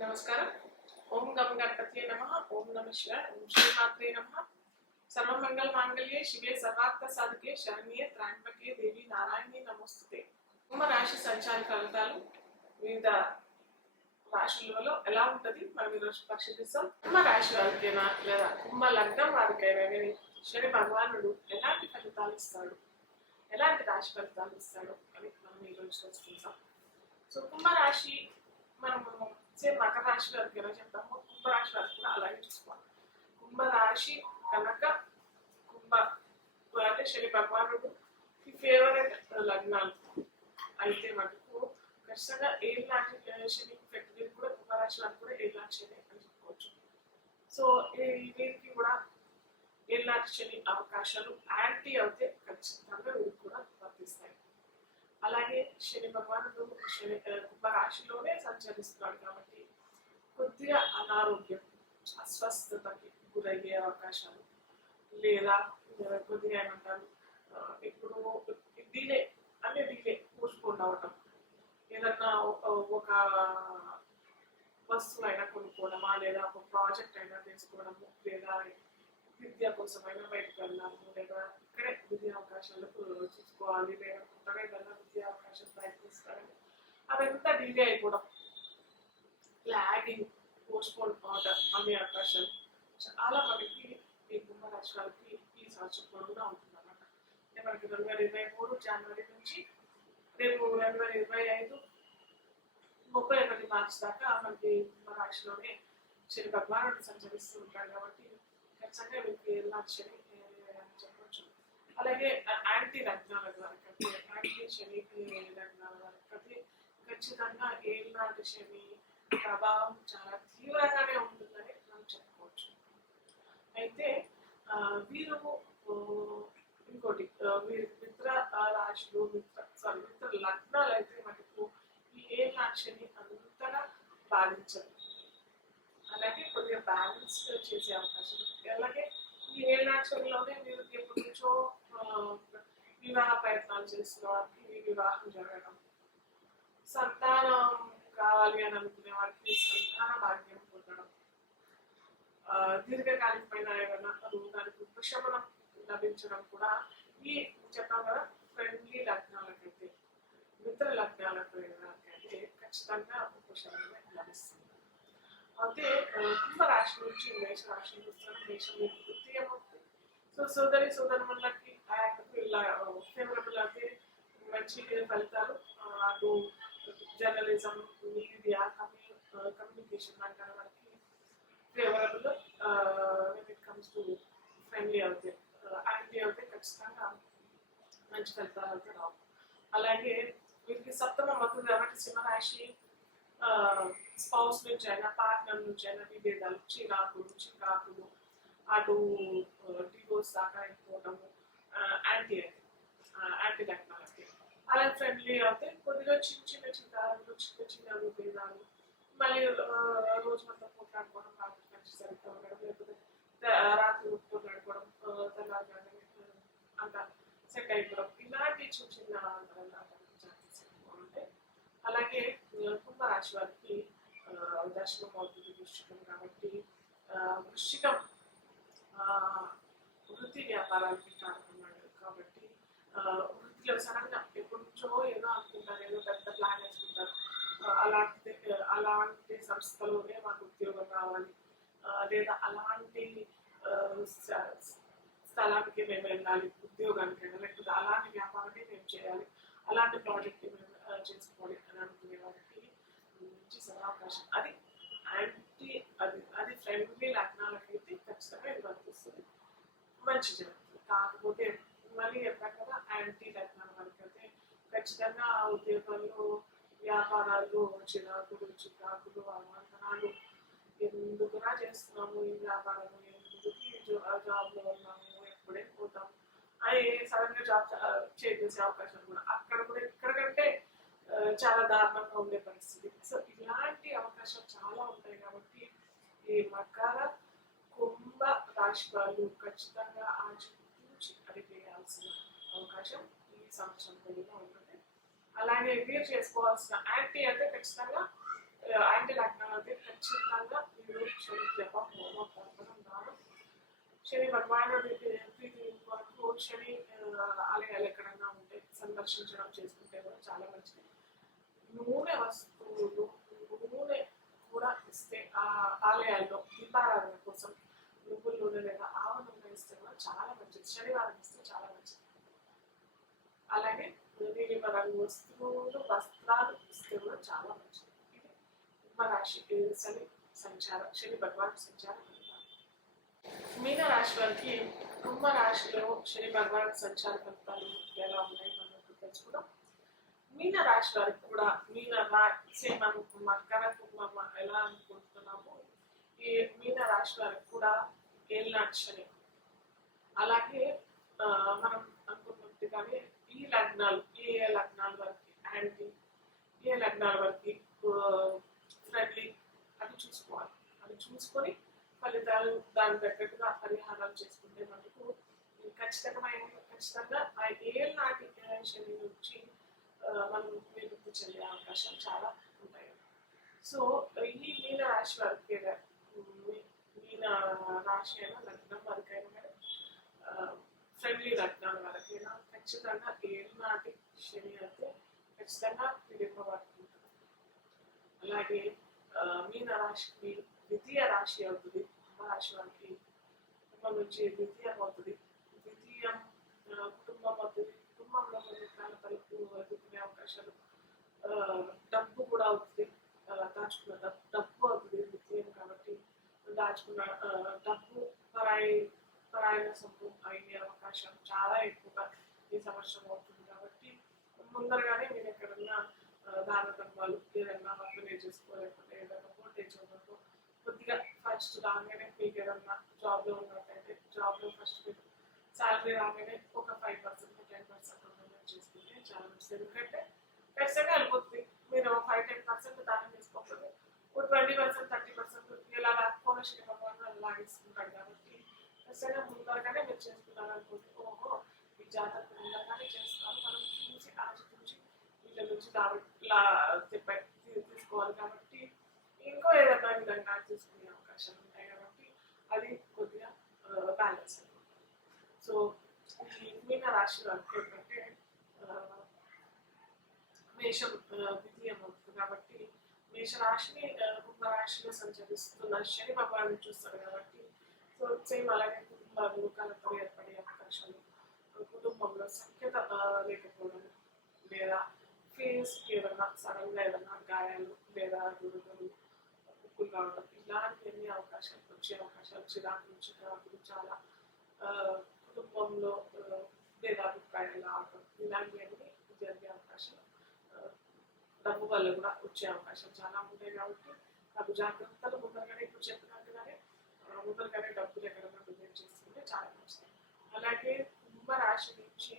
నమస్కారం. ఓం గం గణపతియే నమః. ఓం నమః శివాయ. ఓం శ్రీమాత్రే నమః. సర్వమంగళ మాంగళ్యే శివే సర్వార్థ సాధకే శరణ్యే త్ర్యంబకే దేవి నారాయణి నమోస్తుతే. కుంభ రాశి సంచార ఫలితాలు వివిధ రాశులలో ఎలా ఉంటుంది మనం ఈరోజు పరిశీలిస్తాం. కుంభ రాశి వారికైనా లేదా కుంభ లగ్నం వారికైనా శని భగవానుడు ఎలాంటి ఫలితాలు ఇస్తాడు, ఎలాంటి రాశి ఫలితాలు ఇస్తాడు అని మనం ఈరోజు తెలుసుకుంటాం. సో కుంభరాశి మనము మకర రాశి వారికి ఎలా చెప్తామో కుంభరాశి వారికి కూడా అలాగే చూసుకోవాలి. కుంభరాశి కనుక కుంభ అంటే శని భగవానుడు ఫేవరెట్ లగ్నాలు అయితే మటుకు ఖచ్చితంగా ఏళ్ళనాటి శని పెట్టింది కూడా కుంభరాశి వారికి కూడా ఏళ్ళనాటి శని అని చెప్పుకోవచ్చు. సో వీరికి కూడా ఏళ్ళనాటి శని అవకాశాలు యాంటీ అయితే ఖచ్చితంగా వీరికి కూడా వర్తిస్తాయి. అలాగే శని భగవానుడు కుంభరాశిలోనే సంచరిస్తున్నాడు కాబట్టి కొద్దిగా అనారోగ్యం అస్వస్థతకి గురయ్యే అవకాశాలు లేదా కొద్దిగా ఏమంటారు ఇప్పుడు డిలే పోస్ట్పోన్ అవటం, ఏదన్నా ఒక వస్తువు అయినా కొనుక్కోవడమా లేదా ఒక ప్రాజెక్ట్ అయినా తెలుసుకోవడము లేదా విద్య కోసమైనా బయటకు వెళ్ళాము లేదా ఇక్కడే విద్యా అవకాశాలకు చూసుకోవాలి లేదా కొత్తగా ఏదైనా విద్యా అవకాశం ప్రయత్నిస్తారని అదంతా డిలే అయిపోవడం, లాగింగ్, పోస్ట్పోన్ అవడం అనే అవకాశాలు చాలా మనకి ఈ కుంభరాశి వారికి ఈ సంవత్సరం పొడవునా ఉంటుంది అన్నమాట. మనకి 2023 జనవరి నుంచి రేపు 2025 31 మార్చి దాకా మనకి కుంభరాశిలోనే శని భగవానుడు సంచరిస్తూ ఉంటాడు కాబట్టి ఖచ్చితంగా వీరికి ఏళ్ళనాటి శని అని చెప్పవచ్చు. అలాగే యాంటీ లగ్నాల వారికి యాంటీ శని లగ్నాల వారికి ఖచ్చితంగా ఏళ్ళనాటి శని ప్రభావం చాలా తీవ్రంగానే ఉంటుందని మనం చెప్పుకోవచ్చు. అయితే వీరు ఇంకోటి వీరి మిత్ర రాశులు మిత్ర లగ్నాలు అయితే మనకు ఈ ఏళ్ళనాటి శని అంతగా బాధించదు. అలాగే కొద్దిగా బ్యాలెన్స్ చేసే అవకాశం. అలాగే ఈ ఏళ్ళనాటిలోనే మీరు ఎప్పటి నుంచో వివాహ ప్రయత్నాలు చేస్తున్న వారికి వివాహం జరగడం, సంతానం కావాలి అని అనుకునే వారికి సంతాన భాగ్యం పొందడం, దీర్ఘకాలికమైన ఏమైనా దానికి ఉపశమనం లభించడం కూడా ఈ చెప్పాం కదా ఫ్రెండ్లీ లగ్నాలకైతే మిత్ర లగ్నాలకైతే ఖచ్చితంగా ఉపశమనమే లభిస్తుంది. అయితే కుంభరాశి నుంచి మేష రాశి చూస్తాను. మేషం మీకు వృత్తి ఏమవుతుంది. సో సోదరులకి ఇలా ఫేవరబుల్ అయితే మంచి ఫలితాలు. అటు జర్నలిజం, మీడియా, కమ్యూనికేషన్ రంగాల వరకు favourable. When it comes to friendly అవుతాయి, యాంటీ అవుతే ఖచ్చితంగా మంచి ఫలితాలు అయితే రావు. అలాగే వీరికి సప్తమం అవుతుంది కాబట్టి సింహరాశి స్పౌస్ నుంచి అయినా పార్ట్నర్ నుంచి అయినా విభేదాలు, చికాకులు అటు డివోర్స్ దాకా అయిపోవడము యాంటీ లగ్నాలకి. అలాగే ఫ్రెండ్లీ అయితే కొద్దిగా చిన్న విభేదాలు, మళ్ళీ రోజు మొత్తం పోట్లాడుకోవడం, రాత్రి కలిసి సరిగ్గా ఉండడం, లేకపోతే రాత్రి పోట్లాడుకోవడం, తెల్లారి అంత సెట్ అయిపోవడం, ఇలాంటి చిన్న ఛాన్సెస్ ఎక్కువ ఉంటాయి. అలాగే కుంభరాశి వారికి దశమం అవుతుంది వృశ్చికం కాబట్టి వృశ్చికం వృత్తి వ్యాపారాలకి కారణమన్నాడు కాబట్టి వృత్తిలో సడన్గా ఎప్పటి నుంచో ఏదో అనుకుంటారు, ఏదో పెద్ద ప్లాన్ వేసుకుంటారు, అలాంటి సంస్థలోనే మాకు ఉద్యోగం కావాలి లేదా అలాంటి స్థలానికి మేము వెళ్ళాలి ఉద్యోగానికైనా, లేకపోతే అలాంటి వ్యాపారాన్ని మేము చేయాలి, అలాంటి ప్రాజెక్ట్ మేము చేసుకోవాలి అని అనుకునే వారికి మంచి అవకాశం. అది ఫ్రెండ్లీ లగ్నాలకైతే ఖచ్చితంగా ఇది వర్తిస్తుంది, మంచి జరుగుతుంది. కాకపోతే మళ్ళీ చెప్పాను కదా యాంటీ లగ్నాల వరకు అయితే ఖచ్చితంగా ఉద్యోగాల్లో వ్యాపారాలు చికాకులు అవాంతనాలు, ఎందుకునా చేస్తున్నాము ఈ వ్యాపారాలు, ఎందుకు జాబ్లో ఉన్నాము, ఎప్పుడే పోతాము అని సడన్గా జాబ్ చేసే అవకాశం కూడా అక్కడ కూడా ఇక్కడ కంటే చాలా దారుణంగా ఉండే పరిస్థితి. సో ఇలాంటి అవకాశాలు చాలా ఉంటాయి కాబట్టి ఈ మకర కుంభ రాశి వాళ్ళు ఖచ్చితంగా ఆచితూచి అడిగేయాల్సిన అవకాశం ఈ సంవత్సరంలో ఉంటుంది. అలాగే వీరు చేసుకోవాల్సిన యాంటీ అంటే ఖచ్చితంగా యాంటీ లగ్నాలు అయితే ఖచ్చితంగా మీరు శని జపం హోమం తర్పణం దానం శని భగవానుడి ప్రీతి వరకు శని ఆలయాలు ఎక్కడన్నా ఉంటే సందర్శించడం చేసుకుంటే కూడా చాలా మంచిది. నూనె వస్తువులు నూనె కూడా ఇస్తే ఆ ఆలయాల్లో దీపారాధన కోసం నువ్వుల నూనె లేదా ఆవ నూనె ఇస్తే కూడా చాలా మంచిది. శనివారం ఇస్తే చాలా మంచిది. అలాగే నీలిమ రంగు వస్తువులు వస్త్రాలు ఇస్తే కూడా చాలా మంచిది. ఇది కుంభరాశి శని సంచారం, శని భగవాన్ సంచారం. మీన రాశి వారికి కుంభరాశిలో శని భగవాన్ సంచార ఫలితాలు ఎలా ఉన్నాయి మనం తెలుసుకుందాం. మీన రాశి వారికి కూడా మనం మకర కుంభం ఎలా అనుకుంటున్నాము, ఈ మీన రాశి వారికి కూడా ఏళ్ళనాటి శని. అలాగే మనం అనుకున్నట్టుగానే ఈ లగ్నాలు ఏ లగ్నాల వరకు యాంటీ ఏ లగ్నాల వరకు ఫ్రెండ్లీ అది చూసుకోవాలి. అది చూసుకొని ఫలితాలు దాని తగ్గట్టుగా పరిహారాలు చేసుకుంటే మనకు ఖచ్చితంగా ఆ ఏళ్ళనాటి శని నుంచి మనం విముక్తి చెందే అవకాశం చాలా ఉంటాయి. సో ఈ మీన రాశి వారికి మీన రాశి అయినా లగ్నం వరకైనా కానీ ఫ్రెండ్లీ లగ్నాల వరకైనా ఖచ్చితంగా ఏళ్ళనాటి శని అయితే ఖచ్చితంగా విడిపబడుతుంది. అలాగే మీన రాశికి ద్వితీయ రాశి అవుతుంది. కుంభరాశి వారికి కుటుంబం నుంచి ద్వితీయం అవుతుంది. ద్వితీయం కుటుంబం అవుతుంది. కుటుంబంలో కొన్ని తలుపు ఎదుర్కొనే అవకాశాలు, డబ్బు కూడా అవుతుంది. దాచుకున్న డబ్బు అవుతుంది ద్వితీయం కాబట్టి దాచుకున్న డబ్బు పరాయణ సొమ్ము అయ్యే అవకాశం చాలా ఎక్కువగా ఈ సంవత్సరం అవుతుంది. కాబట్టి ముందరగానే మీరు ఎక్కడన్నా దాన ధర్మాలు ఏదైనా వర్గనే చేసుకోలేకపోతే ఏదైనా ఓల్టేజ్ ఉన్నట్టు కొద్దిగా ఫస్ట్ రాగానే మీకు ఏదన్నా జాబ్లో ఉన్నట్టయితే జాబ్లో ఫస్ట్ మీకు శాలరీ రాగానే ఒక 5% 10% డొనేట్ చేసుకుంటే చాలా మంచిది. ఎందుకంటే ఖచ్చితంగా వెళ్ళిపోతుంది. మీరు 5-10% దానం చేసుకోకపోతే ఒక 20% 30% ఇలా లేకపోయినా శ్రీ భగవాన్ లాగిస్తున్నాడు. కాబట్టి ఖచ్చితంగా ముందరగానే మీరు చేసుకున్నారు అనుకుంటే ఓహో ఈ జాతర ముందరగానే చేస్తున్నారు, మనం చూసి ఆచితూచి వీళ్ళ నుంచి తీసుకోవాలి. కాబట్టి ఇంకో ఏదైనా విధంగా తీసుకునే అవకాశాలు ఉంటాయి. కాబట్టి అది కొద్దిగా బ్యాలెన్స్ అయిపోతుంది. సో ఈ మీన రాశి వరకు ఏంటంటే మేషం ద్వితీయం అవుతుంది. కాబట్టి మేషరాశిని కుంభరాశిలో సంచరిస్తున్న శని భగవాన్ని చూస్తారు. కాబట్టి సో సేమ్ అలాగే కుటుంబాలు కలపలు ఏర్పడే అవకాశాలు, కుటుంబంలో సఖ్యత లేకపోవడం లేదా ఫేస్ ఏదన్నా సడన్గా ఏదన్నా గాయాలు లేదా దురదలు ఉప్పులు కావడం ఇలాంటివన్నీ అవకాశాలు వచ్చే అవకాశాలు, చిరాకులు చాలా కుటుంబంలో భేదాభిప్రాయాలు రావడం ఇలాంటివన్నీ జరిగే అవకాశం, డబ్బు వల్ల కూడా వచ్చే అవకాశం చాలా ఉంటాయి. కాబట్టి నాకు జాగ్రత్తలు ముందరగానే ఇప్పుడు చెప్పినట్టుగానే ముందరగానే డబ్బులు ఎక్కడన్నా డొనేట్ చేసుకుంటే చాలా మంచిది. అలాగే కుంభరాశి నుంచి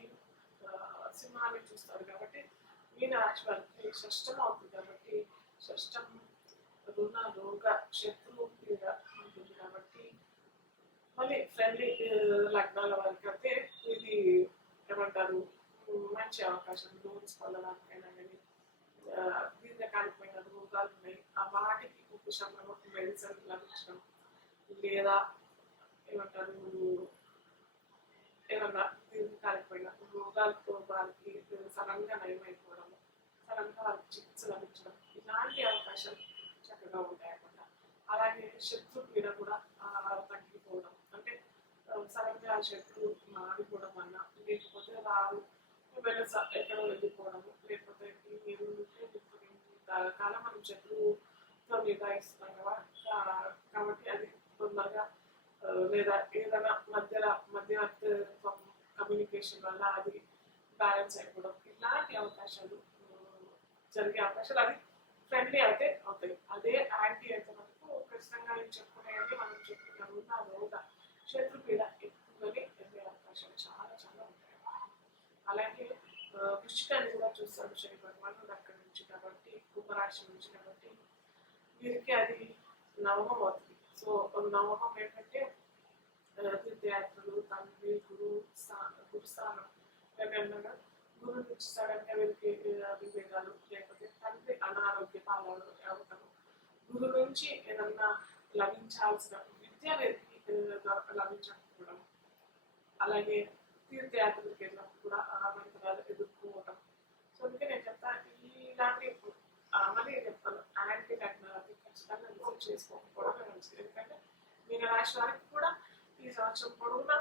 సింహాన్ని చూస్తారు. కాబట్టి మీన రాశి వారికి షష్టం అవుతుంది. కాబట్టి షష్టం రుణ రోగ శత్రువు మీద ఉంటుంది. కాబట్టి మళ్ళీ ఫ్రెండ్లీ లగ్నాల వారికి అయితే ఇది ఏమంటారు మంచి అవకాశం. లోన్స్ పొందడానికైనా కానీ దీర్ఘకాలికమైన రోగాలు ఉన్నాయి, ఆ వాటికి ఉపశమనం మెడిసిన్ లభించడం లేదా ఏమంటారు ఏమన్నా దీర్ఘకాలికమైన రోగాలతో వారికి సడన్గా నయమైపోవడం, సడన్గా వారికి చికిత్స లభించడం ఇలాంటి అవకాశాలు చక్కగా ఉంటాయన్నమాట. అలాగే శత్రు పీడ కూడా తగ్గిపోవడం, అంటే సడన్గా శత్రువు మాడిపోవడం వల్ల లేకపోతే వారు ఎక్కడో వెళ్ళిపోవడము, లేకపోతే మీరు కాలం మనం శత్రువుతో నిర్ణయిస్తున్నాం కదా. కాబట్టి అది తొందరగా లేదా ఏదైనా మధ్యవర్తిత్వం కమ్యూనికేషన్ వల్ల అది బ్యాలెన్స్ అయిపోవడం ఇలాంటి అవకాశాలు జరిగే అవకాశాలు అది ఫ్రెండ్లీ అయితే అవుతాయి. అదే యాంటీ అయితే మనకు ఖచ్చితంగా చెప్పుకునేది మనం చెప్పుకున్నాము నా రోగ శత్రుపీడ ఎక్కువగానే ఎదిగే అవకాశాలు చాలా చాలా ఉంటాయి. అలాగే వృశ్చికాన్ని కూడా చూస్తాడు శని భగవానుడు అక్కడి నుంచి. కాబట్టి కుంభరాశి నుంచి కాబట్టి వీరికి అది నవమం అవుతుంది. సో నవమం ఏంటంటే తీర్థయాత్రలు, తండ్రి గురుస్థానం ఎక్కడన్నా గురువు నుంచి సడన్గా వీరికి విభేదాలు లేకపోతే తండ్రి అనారోగ్య పాలన అవటము, గురు నుంచి ఏదన్నా లభించాల్సిన విద్య లభించకపోవడం, అలాగే తీర్థయాత్రలకు వెళ్ళినప్పుడు కూడా అవాంతరాలు ఎదుర్కోవడం. సో అందుకే నేను చెప్తాను ఇలాంటి మళ్ళీ చెప్తాను యాంటీ టెక్నాలజీ ఖచ్చితంగా రిసీవ్ చేసుకోకపోవడమే మంచిది. ఎందుకంటే మీనరాశి వారికి కూడా ఈ సంవత్సరం పొడవునా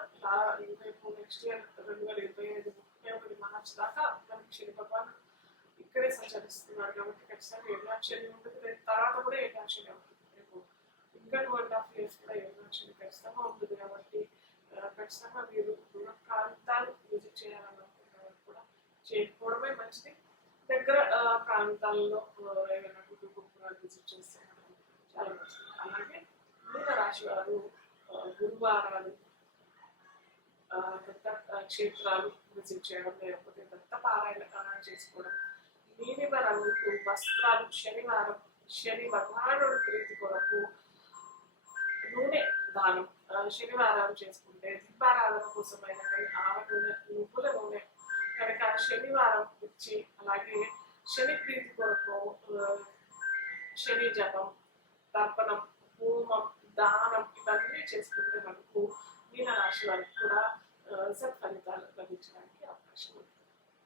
రేపు నెక్స్ట్ ఇయర్ 2025 31 మార్చి దాకా మనకి శని భగవాన్ ఇక్కడే సంచరిస్తున్నారు కాబట్టి ఖచ్చితంగా ఏకాక్షరి ఉంటుంది. రేపు తర్వాత కూడా ఏకాక్షరి ఉంటుంది. రేపు ఇంకా 2.5 years కూడా ఏకాక్షరి ఖచ్చితంగా ఉంటుంది కాబట్టి ఖచ్చితంగా మీరు దూర ప్రాంతాలు విజిట్ చేయాలనుకుంటున్న కూడా చేయకపోవడమే మంచిది. దగ్గర ప్రాంతాల్లో ఏమైనా కుటుంబాలు విజిట్ చేస్తే చాలా మంచిది. అలాగే మీన రాశి వారు గురువారాలు దత్త క్షేత్రాలు విజిట్ చేయడం, లేకపోతే దత్త పారాయణ చేసుకోవడం, నీలిమ రంగుకు వస్త్రాలు శనివారం శని భగవానుడు ప్రీతి కొరకు నూనె దానం శనివారం చేసుకుంటే దీపారాధన కోసమైన ఆవ నూనె నువ్వుల నూనె కనుక శనివారం ఇచ్చి, అలాగే శని ప్రీతి కొరకు శని జపం, తర్పణం, హోమం, దానం ఇవన్నీ చేసుకుంటే మనకు మీన రాశి వారికి కూడా సత్ఫలితాలు లభించడానికి అవకాశం ఉంది.